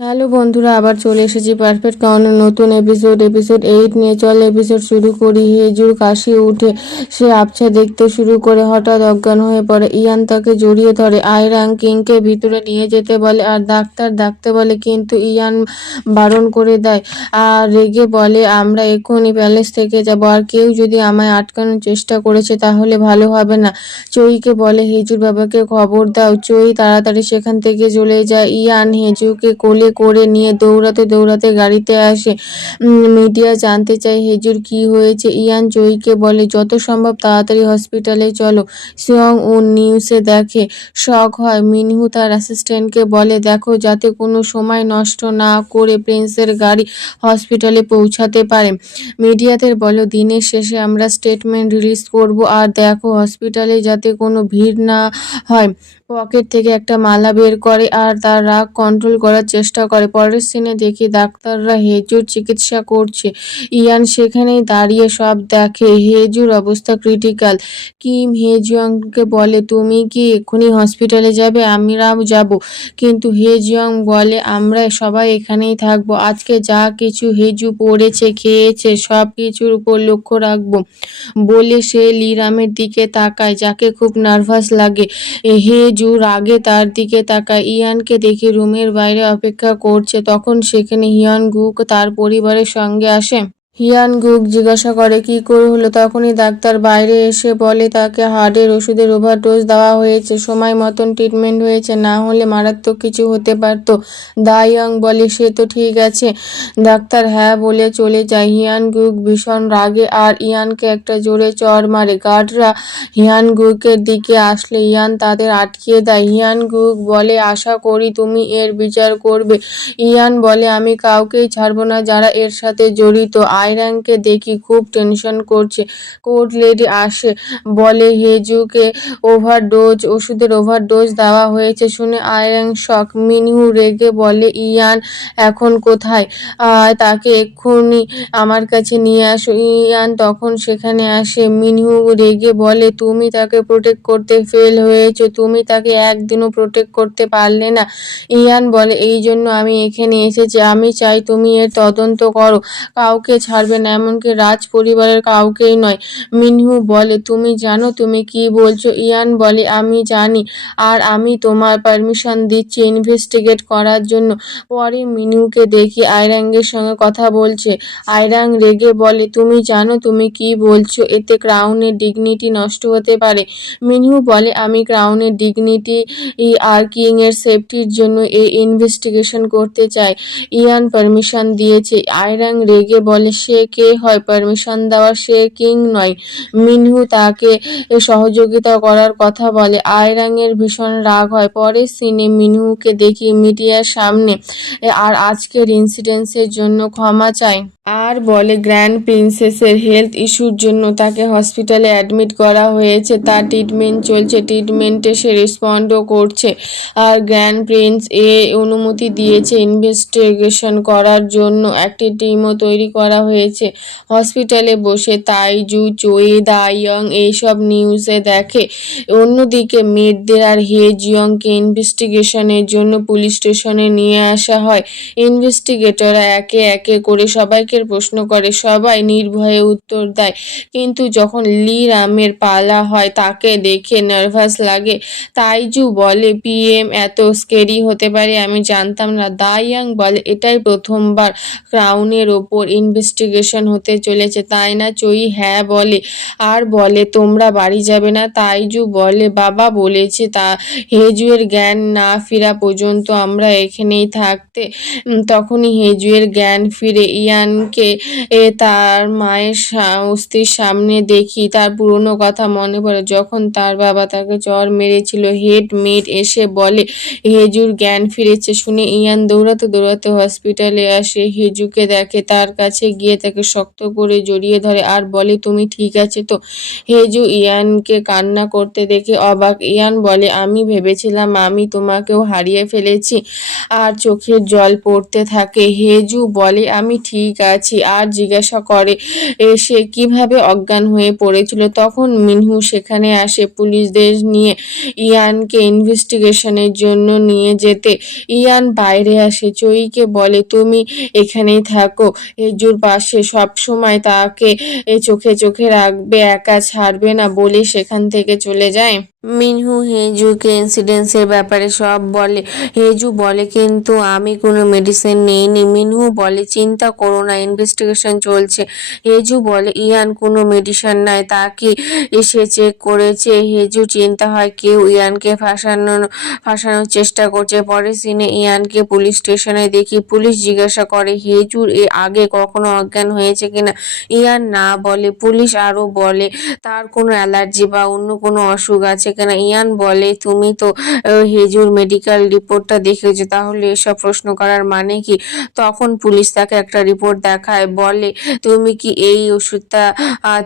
Hello বন্ধুরা, আবার চলে এসেছি পারফেক্ট কাউনের নতুন এপিসোড 8 নিয়ে। চল এপিসোড শুরু করি। হেজুর কাশি উঠে সে আবছা দেখতে শুরু করে হঠাৎ অজ্ঞান হয়ে পড়ে। ইয়ান তাকে জড়িয়ে ধরে, আয়রাং কিংকে ভিতরে নিয়ে যেতে বলে আর ডাক্তার ডাকতে বলে, কিন্তু ইয়ান বারণ করে দেয় আর রেগে বলে, আমরা এক্ষুনি প্যালেস থেকে যাব, আর কেউ যদি আমায় আটকানোর চেষ্টা করেছে তাহলে ভালো হবে না। চইকে বলে, হেজুর বাবাকে খবর দাও। চই তাড়াতাড়ি সেখান থেকে চলে যায়। ইয়ান হেজুকে কোলে করে নিয়ে দৌড়াতে দৌড়াতে গাড়িতে আসে। মিডিয়া জানতে চায় হেজুর কি হয়েছে। ইয়ান চইকে বলে, যত সম্ভব তাড়াতাড়ি হসপিটালে চলো। সিয়ং উন নিউজে দেখে শক হয়। মিনহু তার অ্যাসিস্ট্যান্টকে বলে, দেখো যাতে কোনো সময় নষ্ট না করে প্রিন্সের গাড়ি হসপিটালে পৌঁছাতে পারে। মিডিয়াদের বলো, দিনের শেষে আমরা স্টেটমেন্ট রিলিজ করব, আর দেখো হসপিটালে যাতে কোনো ভিড় না হয়। পকেট থেকে একটা মালা বের করে আর তার রাগ কন্ট্রোল করার চেষ্টা করে। পরের সিনে দেখি ডাক্তাররা হেজুর চিকিৎসা করছে। ইয়ান সেখানেই দাঁড়িয়ে সব দেখে। হেজুর অবস্থা ক্রিটিক্যাল। কিম হেজিয়ংকে বলে, তুমি কি এক্ষুনি হসপিটালে যাবে? আমরাও যাব। কিন্তু হেজিয়ং বলে, আমরা সবাই এখানেই থাকবো। আজকে যা কিছু হেজু পড়েছে খেয়েছে সব কিছুর উপর লক্ষ্য রাখবো বলে সে লিরামের দিকে তাকায়, যাকে খুব নার্ভাস লাগে। হেজু রাগে তার দিকে তাকায়। ইয়ানকে দেখে রুমের বাইরে অপেক্ষা করছে। তখন সেখানে হিয়ন গুক তার পরিবারের সঙ্গে আসে। হিয়ান গুক জিজ্ঞাসা করে কি করে হলো। তখনই ডাক্তার বাইরে এসে বলে, তাকে হার্টের ওষুধের ওভারডোজ দেওয়া হয়েছে, সময় মতন ট্রিটমেন্ট হয়েছে, না হলে মারাত্মক কিছু হতে পারতো। দা ইয়ং বলে, সে তো ঠিক আছে। ডাক্তার হ্যাঁ বলে চলে যায়। হিয়ান গুক ভীষণ রাগে আর ইয়ানকে একটা জোরে চড় মারে। গার্ডরা হিয়ান গুকের দিকে আসলে ইয়ান তাদের আটকিয়ে দেয়। হিয়ান গুক বলে, আশা করি তুমি এর বিচার করবে। ইয়ান বলে, আমি কাউকেই ছাড়বো না যারা এর সাথে জড়িত। আয়রাংকে দেখি খুব টেনশন করছে। কোর্ট লেডি আসে, বলে হেজুকে ওষুধের ওভারডোজ দেওয়া হয়েছে। শুনে আয়রাং শক। মিনহু রেগে বলে, ইয়ান এখন কোথায়? তাকে এক্ষুনি আমার কাছে নিয়ে আসো। ইয়ান তখন সেখানে আসে। মিনহু রেগে বলে, তুমি তাকে প্রোটেক্ট করতে ফেল হয়েছো, তুমি তাকে একদিনও প্রোটেক্ট করতে পারলে না। ইয়ান বলে, এই জন্য আমি এখানে এসেছি, আমি চাই তুমি এর তদন্ত করো। কাউকে ছাড়বে না, এমনকি রাজ পরিবারের কাউকেই নয়। মিনহু বলে, তুমি জানো তুমি কি বলছো? ইয়ান বলে, আমি জানি, আর আমি তোমার পারমিশন দিচ্ছি ইনভেস্টিগেট করার জন্য। পরে মিনহুকে দেখি আয়রাঙ্গের সঙ্গে কথা বলছে। আয়রাং রেগে বলে, তুমি জানো তুমি কি বলছো? এতে ক্রাউনের ডিগনিটি নষ্ট হতে পারে। মিনহু বলে, আমি ক্রাউনের ডিগনিটি আর কিং এর সেফটির জন্য এই ইনভেস্টিগেশন করতে চাই। ইয়ান পারমিশন দিয়েছে। আয়রাং রেগে বলে, সে কে হয় পারমিশন দেওয়ার? সে কিং নয়। মিনহু তাকে সহযোগিতা করার কথা বলে। আয়রাং এর ভীষণ রাগ হয়। পরের সিনে মিনহুকে দেখি মিডিয়ার সামনে আর আজকের ইনসিডেন্সের জন্য ক্ষমা চায় আর বলে গ্র্যান্ড প্রিন্সেসের হেলথ ইস্যুর জন্য তাকে হসপিটালে অ্যাডমিট করা হয়েছে, তার ট্রিটমেন্ট চলছে, ট্রিটমেন্টে সে রেসপন্ডও করছে। আর গ্র্যান্ড প্রিন্স অনুমতি দিয়েছে ইনভেস্টিগেশন করার জন্য, একটি টিমও তৈরি করা হয়েছে। হসপিটালে বসে তাইজু, চোই, দা ইয়ং এইসব নিউজে দেখে। অন্যদিকে মেয়েদের আর হেজিয়ংকে ইনভেস্টিগেশনের জন্য পুলিশ স্টেশনে নিয়ে আসা হয়। ইনভেস্টিগেটররা একে একে করে সবাইকে প্রশ্ন করে, সবাই নির্ভয়ে উত্তর দেয়। কিন্তু যখন লি রামের পালা হয় তাকে দেখে নার্ভাস লাগে। তাইজু বলে, পিএম এত স্কেরি হতে পারে আমি জানতাম না। দা ইয়াং বলে, এটাই প্রথমবার ক্রাউনের ওপর ইনভেস্টিগেশন হতে চলেছে, তাই না? চই হ্যাঁ বলে আর বলে, তোমরা বাড়ি যাবে না? তাইজু বলে, বাবা বলেছে তা হেজুয়ের জ্ঞান না ফেরা পর্যন্ত আমরা এখানেই থাকতে। তখনই হেজুয়ের জ্ঞান ফিরে। ইয়ানকে তার মায়ের অস্থির সামনে দেখি। তার পুরনো কথা মনে পড়ে, যখন তার বাবা তাকে চড় মেরেছিল। হেড মেড এসে বলে হেজুর জ্ঞান ফিরেছে। শুনে ইয়ান দৌড়াতে দৌড়াতে হসপিটালে আসে। হেজুকে দেখে, তার কাছে গিয়ে গিয়ে তাকে শক্ত করে জড়িয়ে ধরে আর বলে, তুমি ঠিক আছে তো? হেজু ইয়ানকে কান্না করতে দেখে অবাক। ইয়ান বলে, আমি ভেবেছিলাম আমি তোমাকেও হারিয়ে ফেলেছি। আর চোখের জল পড়তে থাকে। হেজু বলে, আমি ঠিক আছি। আর জিজ্ঞাসা করে সে কিভাবে অজ্ঞান হয়ে পড়েছিল। তখন মিনহু সেখানে আসে পুলিশদের নিয়ে ইয়ানকে ইনভেস্টিগেশনের জন্য নিয়ে যেতে। ইয়ান বাইরে আসে, চইকে বলে, তুমি এখানেই থাকো, হেজুর পাশে সব সময় তাকে চোখে চোখে রাখবে, একা ছাড়বে না বলে সেখান থেকে চলে যায়। মিনহু হেজুকে ইনসিডেন্সের ব্যাপারে সব বলে। হেজু বলে, কিন্তু আমি কোনো মেডিসিন নেইনি। মিনহু বলে, চিন্তা করো না, ইনভেস্টিগেশন চলছে। হেজু বলে, ইয়ান কোনো মেডিসিন নাই, তাকে এসে চেক করেছে। হেজু চিন্তা হয় কেউ ইয়ানকে ফাঁসানোর চেষ্টা করছে। পরের সিনে ইয়ানকে পুলিশ স্টেশনে দেখি। পুলিশ জিজ্ঞাসা করে হেজুর আগে কখনো অজ্ঞান হয়েছে কিনা। ইয়ান না বলে। পুলিশ আরো বলে তার কোনো অ্যালার্জি বা অন্য কোনো অসুখ আছে কিনা। ইয়ান বলে, তুমি তো হেজুর মেডিকেল রিপোর্টটা দেখেছো, তাহলে এসব প্রশ্ন করার মানে কি? তখন পুলিশ তাকে একটা রিপোর্ট দেখায়, বলে, তুমি কি এই ওষুধটা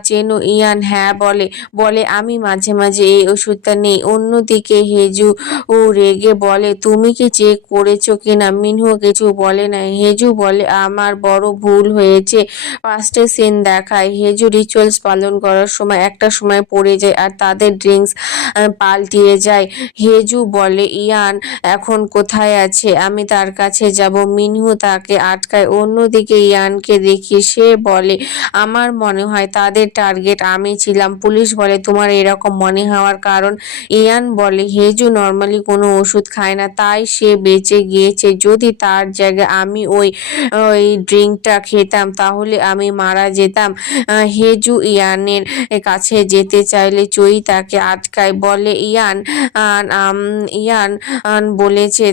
চেনো? ইয়ান হ্যাঁ বলে। বলে, আমি মাঝে মাঝে এই ওষুধটা নেই। অন্যদিকে হেজু রেগে বলে, তুমি কি চেক করেছো কিনা? মিনহু কিছু বলে না। হেজু বলে, আমার বড় ভুল হয়েছে। ফার্স্টে সিন দেখায় হেজু রিচুয়ালস পালন করার সময় একটা সময় পড়ে যায় আর তাদের ড্রিঙ্কস পাল্টিয়ে যায়। হেজু বলে, ইয়ান এখন কোথায় আছে? আমি তার কাছে যাব। মিনহু তাকে আটকায়। অন্যদিকে ইয়ানকে দেখি, সে বলে, আমার মনে হয় তাদের টার্গেট আমি ছিলাম। পুলিশ বলে, তোমার এরকম মনে হওয়ার কারণ? ইয়ান বলে, হেজু নর্মালি কোনো ওষুধ খায় না, তাই সে বেঁচে গিয়েছে। যদি তার জায়গায় আমি ওই ড্রিঙ্কটা খেতাম তাহলে আমি মারা যেতাম। হেজু ইয়ানের কাছে যেতে চাইলে চই তাকে আটকায়, বলে, ইয়ান বলেছে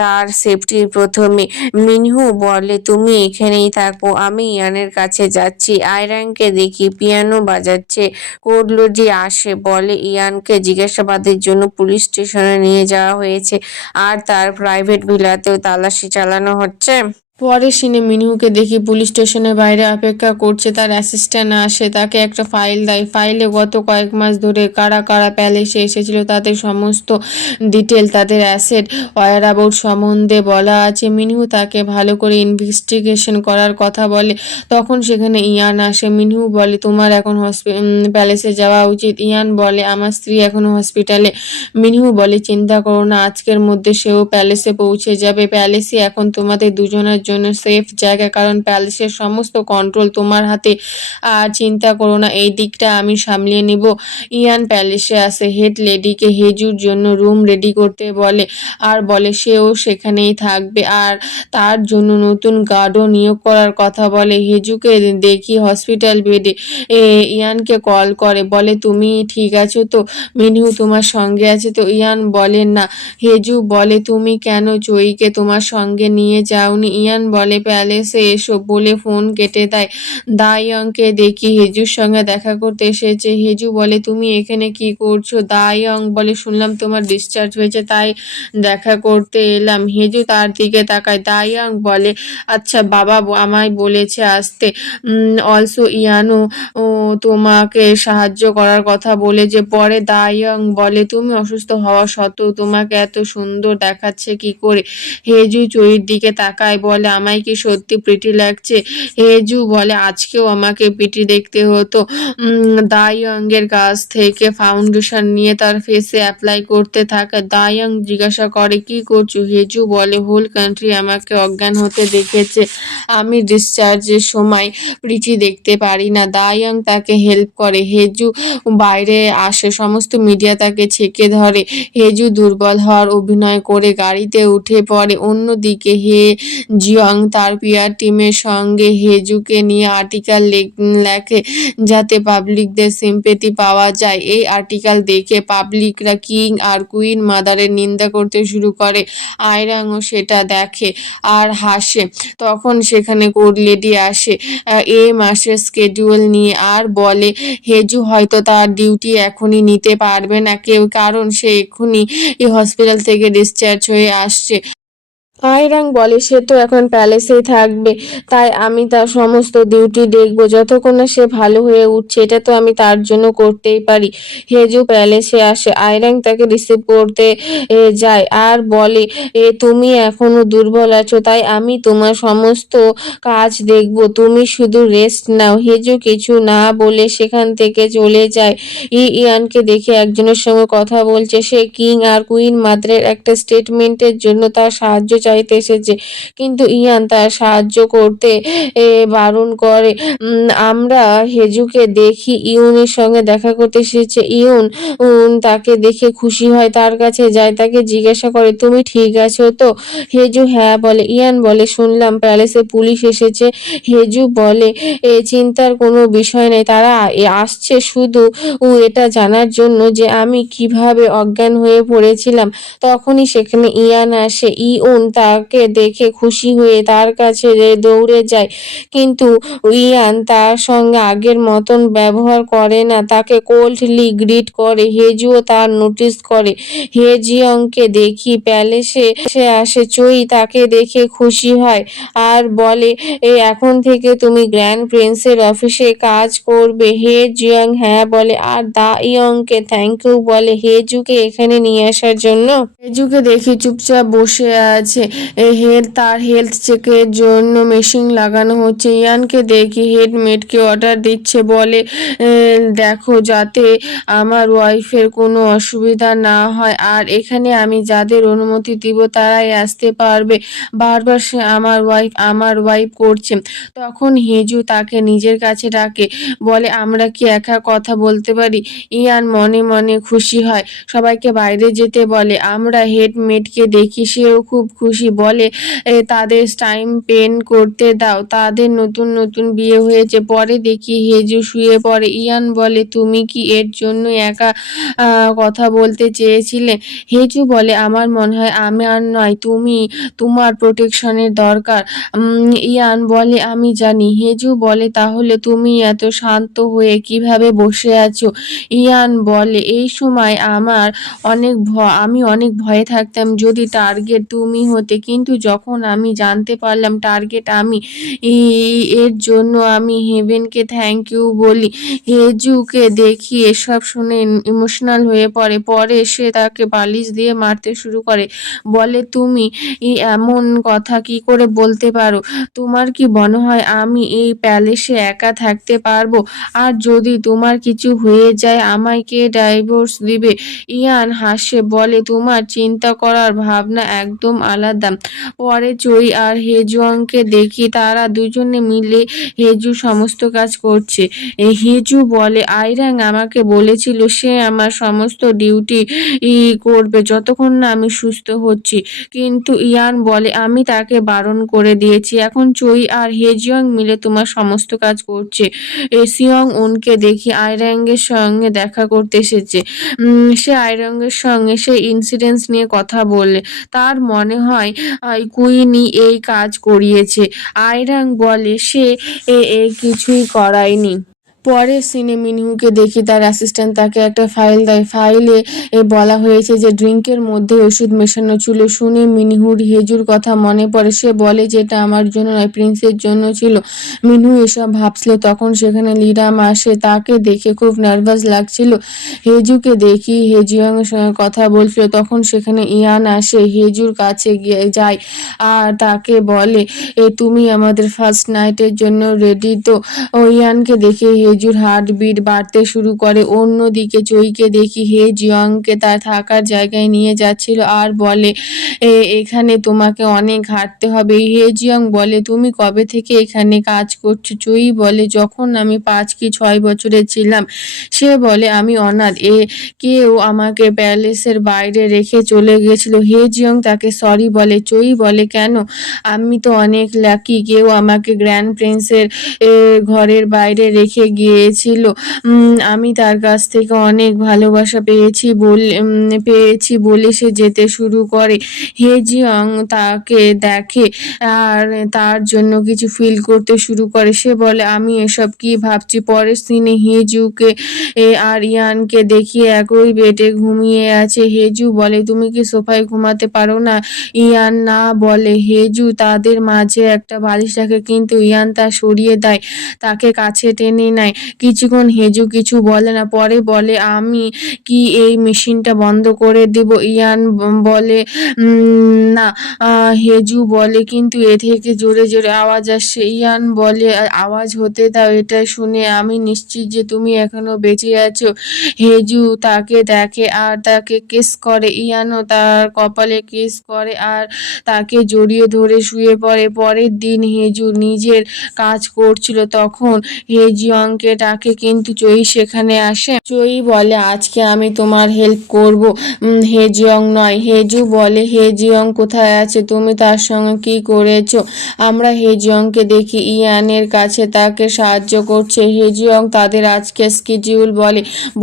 তার সেফটি প্রথমে। মিনহু বলে, তুমি এখানেই থাকো, আমি ইয়ানের কাছে যাচ্ছি। আয়রানকে দেখি পিয়ানো বাজাচ্ছে। কোডলজি আসে, বলে ইয়ানকে জিজ্ঞাসাবাদের জন্য পুলিশ স্টেশনে নিয়ে যাওয়া হয়েছে আর তার প্রাইভেট ভিলাতেও তালাশি চালানো হচ্ছে। পরের সিনে মিনহুকে দেখি পুলিশ স্টেশনের বাইরে অপেক্ষা করছে। তার অ্যাসিস্ট্যান্ট আসে, তাকে একটা ফাইল দেয়। ফাইলে গত কয়েক মাস ধরে কারা কারা প্যালেসে এসেছিল তাদের সমস্ত ডিটেল, তাদের অ্যাসেট ওয়ারাবাউট সম্বন্ধে বলা আছে। মিনহু তাকে ভালো করে ইনভেস্টিগেশন করার কথা বলে। তখন সেখানে ইয়ান আসে। মিনহু বলে, তোমার এখন প্যালেসে যাওয়া উচিত। ইয়ান বলে, আমার স্ত্রী এখনো হসপিটালে। মিনহু বলে, চিন্তা করো না, আজকের মধ্যে সেও প্যালেসে পৌঁছে যাবে। প্যালেসই এখন তোমাদের দুজনের জন্য সেফ জায়গা, কারণ প্যালেসের সমস্ত কন্ট্রোল তোমার হাতে। আর চিন্তা করো না, এই দিকটা আমি সামলিয়ে নিব। ইয়ান প্যালেসে আসে, হেড লেডিকে হেজুর জন্য রুম রেডি করতে বলে আর বলে সেও সেখানেই থাকবে আর তার জন্য নতুন গার্ডও নিয়োগ করার কথা বলে। হেজুকে দেখি হসপিটাল বেডে। ইয়ানকে কল করে, বলে, তুমি ঠিক আছো তো? মিনহু তোমার সঙ্গে আছে তো? ইয়ান বলে, না। হেজু বলে, তুমি কেন চইকে তোমার সঙ্গে নিয়ে যাওনি? ইয়ান বলে, প্যালেসে এসো বলে ফোন কেটে দেয়। দায়ংকে দেখি হেজুর সঙ্গে দেখা করতে এসেছে। হেজু বলে, তুমি এখানে কি করছো? দায়ং বলে, শুনলাম তোমার ডিসচার্জ হয়েছে, তাই দেখা করতে এলাম। হেজু তার দিকে তাকায়। দায়ং বলে, আচ্ছা, বাবা আমায় বলেছে আসতে। অলসো ইয়ানও তোমাকে সাহায্য করার কথা বলে যে। পরে দায়ং বলে, তুমি অসুস্থ হওয়া সত্ত্বেও তোমাকে এত সুন্দর দেখাচ্ছে কি করে? হেজু চইর দিকে তাকায়, বলে, আমায় কি সত্যি প্রিটি লাগছে? হেজু বলে, আজকেও আমাকে প্রিটি দেখতে হতো। দায়ংয়ের কাছ থেকে ফাউন্ডেশন নিয়ে তার ফেসে অ্যাপ্লাই করতে থাকে। দায়ং জিজ্ঞাসা করে, কি করছো? হেজু বলে, হোল কান্ট্রি আমাকে অজ্ঞান হতে দেখেছে, আমি ডিসচার্জের সময় প্রিটি দেখতে পারি না। দায়ং তাকে হেল্প করে। হেজু বাইরে আসে, সমস্ত মিডিয়া তাকে ছেঁকে ধরে। হেজু দুর্বল হওয়ার অভিনয় করে গাড়িতে উঠে পড়ে। অন্যদিকে জিয়ং তার পিআর টিমের সঙ্গে হেজুকে নিয়ে আর্টিকেল লেখে যাতে পাবলিকদের সিম্পেথি পাওয়া যায়। এই আর্টিকেল দেখে পাবলিকরা কিং আর কুইন মাদারের নিন্দা করতে শুরু করে। আয়রাংও সেটা দেখে আর হাসে। তখন সেখানে কোড লেডি আসে এ মাসের স্কেডিউল নিয়ে আর বলে, হেজু হয়তো তার ডিউটি এখনই নিতে পারবে না কেউ, কারণ সে এক্ষুনি হসপিটাল থেকে ডিসচার্জ হয়ে আসছে। আয়রাং বলে সে তো এখন প্যালেসেই থাকবে, তাই আমি তার সমস্ত ডিউটি দেখবো যতক্ষণ না সে ভালো হয়ে উঠছে। এটা তো আমি তার জন্য করতেই পারি। হেজু প্যালেসে আসে, আয়রাং তাকে রিসিভ করতে যায় আর বলে তুমি এখনো দুর্বল আছো, তাই আমি তোমার সমস্ত কাজ দেখবো, তুমি শুধু রেস্ট নাও। হেজু কিছু না বলে সেখান থেকে চলে যায়। ইয়ানকে দেখে একজনের সঙ্গে কথা বলছে, সে কিং আর কুইন মাদ্রের একটা স্টেটমেন্টের জন্য তার সাহায্য চাইতে এসেছে, কিন্তু ইয়ান তার সাহায্য করতে বারণ করে। আমরা হেজুকে দেখি ইউনের সঙ্গে দেখা করতে এসেছে। ইউন তাকে দেখে খুশি হয়, তার কাছে যায়, তাকে জিজ্ঞাসা করে তুমি ঠিক আছো তো? হেজু হ্যাঁ বলে। ইয়ান বলে শুনলাম প্যালেসে পুলিশ এসেছে। হেজু বলে চিন্তার কোনো বিষয় নেই, তারা আসছে শুধু এটা জানার জন্য যে আমি কিভাবে অজ্ঞান হয়ে পড়েছিলাম। তখনই সেখানে ইয়ান আসে। ইউন তাকে দেখে খুশি হয়ে তার কাছে দৌড়ে যায়, কিন্তু ইয়ান তার সঙ্গে আগের মতন ব্যবহার করে না, তাকে কোল্ডলি গ্রিট করে। হেজুও তার নোটিস করে। হেজিয়ংকে দেখি প্যালেসে আসে চুই, তাকে দেখে খুশি হয় আর বলে এখন থেকে তুমি গ্র্যান্ড প্রিন্সের অফিসে কাজ করবে। হে জিয়ং হ্যাঁ বলে আর দা ইয়ংকে থ্যাংক ইউ বলে হেজুকে এখানে নিয়ে আসার জন্য। হেজুকে দেখি চুপচাপ বসে আছে, তার হেলথ চেকের জন্য মেশিন লাগানো হচ্ছে। ইয়ানকে দেখি হেডমেটকে অর্ডার দিচ্ছে, বলে দেখো যাতে আমার ওয়াইফের কোনো অসুবিধা না হয়, আর এখানে আমি যাদের অনুমতি দিব তারাই আসতে পারবে। বারবার সে আমার ওয়াইফ করছে। তখন হেজু তাকে নিজের কাছে ডাকে, বলে আমরা কি একা কথা বলতে পারি? ইয়ান মনে মনে খুশি হয়, সবাইকে বাইরে যেতে বলে। আমরা হেডমেটকে দেখি, সেও খুব খুশি, বলে তাদের টাইম স্পেন্ড করতে দাও, তাদের নতুন নতুন বিয়ে হয়েছে। পরে দেখি হেজু শুয়ে পড়ে। ইয়ান বলে তুমি কি এর জন্য একা কথা বলতে চেয়েছিলে? হেজু বলে আমার মনে হয় আমার নয়, তোমার প্রোটেকশনের দরকার। ইয়ান বলে আমি জানি। হেজু বলে তাহলে তুমি এত শান্ত হয়ে কিভাবে বসে আছো? ইয়ান বলে এই সময় আমি অনেক ভয়ে থাকতাম যদি টার্গেট তুমি হতে, কিন্তু যখন আমি জানতে পারলাম টার্গেট আমি, এর জন্য আমি হেভেনকে থ্যাংক ইউ বলি। হেজুকে দেখি এসব শুনে ইমোশনাল হয়ে পরে সে তাকে বালিশ দিয়ে মারতে শুরু করে, বলে তুমি এমন কথা কি করে বলতে পারো? তোমার কি মনে হয় আমি এই প্যালেসে একা থাকতে পারবো? আর যদি তোমার কিছু হয়ে যায় আমায় কে ডাইভোর্স দিবে? ইয়ান হাসে, বলে তোমার চিন্তা করার ভাবনা একদম আলাদা। পরে চই আর হেজুয়াংকে দেখি, তারা দুজনে মিলে হেজু সমস্ত কাজ করছে। হেজু বলে আইরাং আমাকে বলেছিল সে আমার সমস্ত ডিউটি করবে যতক্ষণ না আমি সুস্থ হচ্ছি, কিন্তু ইয়ান বলে আমি তাকে বারণ করে দিয়েছি। এখন চই আর হেজিয়ং মিলে তোমার সমস্ত কাজ করছে। সিয়ং উনকে দেখি আইরাঙ্গের সঙ্গে দেখা করতে এসেছে। সে আইরাঙ্গের সঙ্গে সে ইনসিডেন্টস নিয়ে কথা বলে, তার মনে হয় কুইনি এই কাজ করিয়েছে। আইরাং বলে সে কিছুই করায়নি। পরের সিনে মিনহুকে দেখি, তার অ্যাসিস্ট্যান্ট তাকে একটা ফাইল দেয়। ফাইলে বলা হয়েছে যে ড্রিঙ্কের মধ্যে ওষুধ মেশানো ছিল। শুনে মিনহুর হেজুর কথা মনে পড়ে, সে বলে যে এটা আমার জন্য নয়, প্রিন্সের জন্য ছিল। মিনহু এসব ভাবছিল, তখন সেখানে লিরাম আসে, তাকে দেখে খুব নার্ভাস লাগছিল। হেজুকে দেখি হেজিয়ংয়ের সঙ্গে কথা বলছিল, তখন সেখানে ইয়ান আসে, হেজুর কাছে যায় আর তাকে বলে তুমি আমাদের ফার্স্ট নাইটের জন্য রেডি তো? ইয়ানকে দেখে হেজুর হার্টবিট বাড়তে শুরু করে। অন্যদিকে চইকে দেখি হে জিয়ংকে তার থাকার জায়গায় নিয়ে যাচ্ছিল আর বলে এখানে তোমাকে অনেক হাঁটতে হবে। হে জিয়ং বলে তুমি কবে থেকে এখানে কাজ করছো? চই বলে যখন আমি 5 কি 6 বছরের ছিলাম। সে বলে আমি অনাথ, কেউ আমাকে প্যালেসের বাইরে রেখে চলে গেছিল। হে জিয়ং তাকে সরি বলে। চই বলে কেন? আমি তো অনেক লাকি, কেউ আমাকে গ্র্যান্ড প্রিন্সের ঘরের বাইরে রেখে গিয়েছিল। আমি তার কাছ থেকে অনেক ভালোবাসা পেয়েছি বলে সে যেতে শুরু করে। হেজিয়ং তাকে দেখে আর তার জন্য কিছু ফিল করতে শুরু করে। সে বলে আমি এসব কি ভাবছি। পরের সিনে হেজুকে আর ইয়ানকে দেখি একই বেডে ঘুমিয়ে আছে। হেজু বলে তুমি কি সোফায় ঘুমাতে পারো না? ইয়ান না বলে। হেজু তাদের মাঝে একটা বালিশ রাখে কিন্তু ইয়ান তা সরিয়ে দেয়, তাকে কাছে টেনে নেয়। কিছুক্ষণ হেজু কিছু বলে না, পরে বলে আমি কি এই মেশিনটা বন্ধ করে দেব? ইয়ান বলে না। হেজু বলে কিন্তু এ থেকে জোরে জোরে আওয়াজ আসছে। ইয়ান বলে আওয়াজ হতে দাও, এটা শুনে আমি নিশ্চিত যে তুমি এখনো বেঁচে আছো। হেজু তাকে দেখে আর তাকে কিস করে। ইয়ানও তার কপালে কিস করে আর তাকে জড়িয়ে ধরে শুয়ে পড়ে। পরের দিন হেজু নিজের কাজ করছিল, তখন হেজিয়ংকে ডাকে কিন্তু চই সেখানে আসে। চই বলে আজকে আমি তোমার হেল্প করব। হেজিয়ং নয়। হেজু বলে হেজিয়ং কোথায় আছে? তুমি তার সঙ্গে কি করেছো? আমরা হেজিয়ংকে দেখি ইয়ানের কাছে তাকে সাহায্য করছে। হেজিয়ং তাদের আজকে স্কেডিউল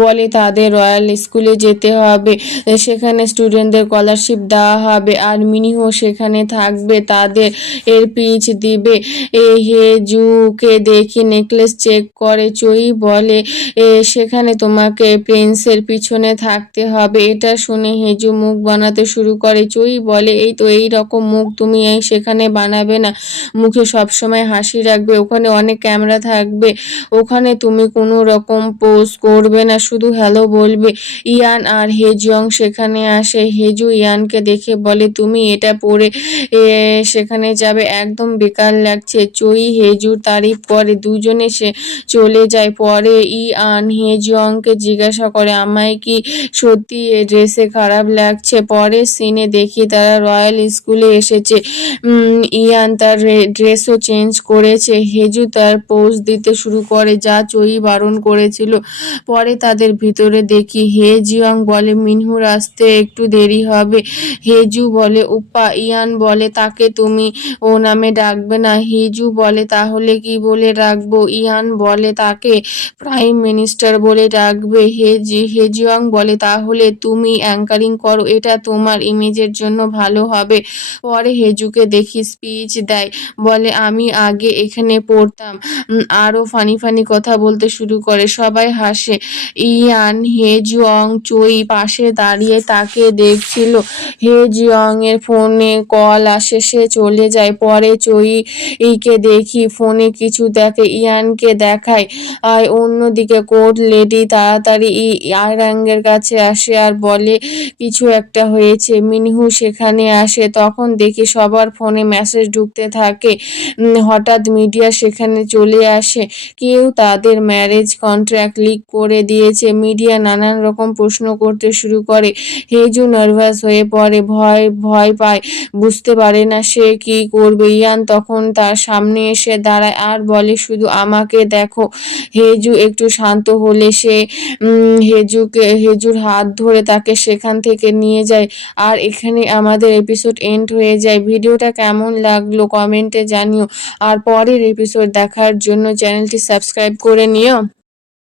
বলে তাদের রয়্যাল স্কুলে যেতে হবে, সেখানে স্টুডেন্টদের স্কলারশিপ দেওয়া হবে আর মিনিহো সেখানে থাকবে, তাদের পিচ দিবে। হেজুকে দেখি নেকলেস চেক করে। চই বলে সেখানে তোমাকে প্রিন্সের পিছনে থাকতে হবে। এটা শুনে হেজু মুখ বানাতে শুরু করে। চই বলে এই তো এই রকম মুখ তুমি সেখানে বানাবে না, মুখে সবসময় হাসি রাখবে, ওখানে অনেক ক্যামেরা থাকবে, ওখানে তুমি কোনো রকম পোজ করবে না, শুধু হ্যালো বলবে। ইয়ান আর হেজিয়ং সেখানে আসে। হেজু ইয়ানকে দেখে বলে তুমি এটা পরে সেখানে যাবে, একদম বেকার লাগছে। চই হেজুর তারিফ করে, দুজনে সে চলে যায়। পরে ইয়ান হেজিয়ংকে জিজ্ঞাসা করে আমায় কি সত্যি এ ড্রেসে খারাপ লাগছে? পরের সিনে দেখি তারা রয়্যাল স্কুলে এসেছে। ইয়ান তার ড্রেসও চেঞ্জ করেছে। হেজু তার পোজ দিতে শুরু করে যা চই বারণ করেছিল। পরে তাদের ভিতরে দেখি হেজিয়ং বলে মিনহুর আসতে একটু দেরি হবে। হেজু বলে উপা। ইয়ান বলে তাকে তুমি ও নামে ডাকবে না। হেজু বলে তাহলে কি বলে ডাকবো? ইয়ান বলে তাকে প্রাইম মিনিস্টার বলে ডাকবে। হেজিয়ং বলে তাহলে তুমি অ্যাঙ্কারিং করো, এটা তোমার ইমেজের জন্য ভালো হবে। পরে হেজুকে দেখি স্পিচ দেয়, বলে আমি আগে এখানে পড়তাম। আরো ফানি ফানি কথা বলতে শুরু করে, সবাই হাসে। ইয়ান হেজিয়ং চই পাশে দাঁড়িয়ে তাকে দেখছিল। হেজিয়ং এর ফোনে কল আসে, সে চলে যায়। পরে চইকে দেখি ফোনে কিছু দেখে, ইয়ানকে দেখায়। অন্যদিকে কোর্ট লেডি তাড়াতাড়ি ইয়ারাঙ্গের কাছে আসে আর বলে কিছু একটা হয়েছে। মিনহু সেখানে আসে, তখন দেখি সবার ফোনে মেসেজ ঢুকতে থাকে। হঠাৎ মিডিয়া সেখানে চলে আসে, কেউ তাদের ম্যারেজ কন্ট্রাক্ট লিক করে দিয়েছে। মিডিয়া নানান রকম প্রশ্ন করতে শুরু করে। হেজু নার্ভাস হয়ে পড়ে, ভয় পায়, বুঝতে পারে না সে কি করবে। ইয়ান তখন তার সামনে এসে দাঁড়ায় আর বলে শুধু আমাকে দেখো। হেজু একটু শান্ত হলে সে হেজুর হাত ধরে তাকে সেখান থেকে নিয়ে যায়। আর এখানে আমাদের এপিসোড এন্ড হয়ে যায়। ভিডিওটা কেমন লাগলো কমেন্টে জানিও আর পরের এপিসোড দেখার জন্য চ্যানেলটি সাবস্ক্রাইব করে নিও।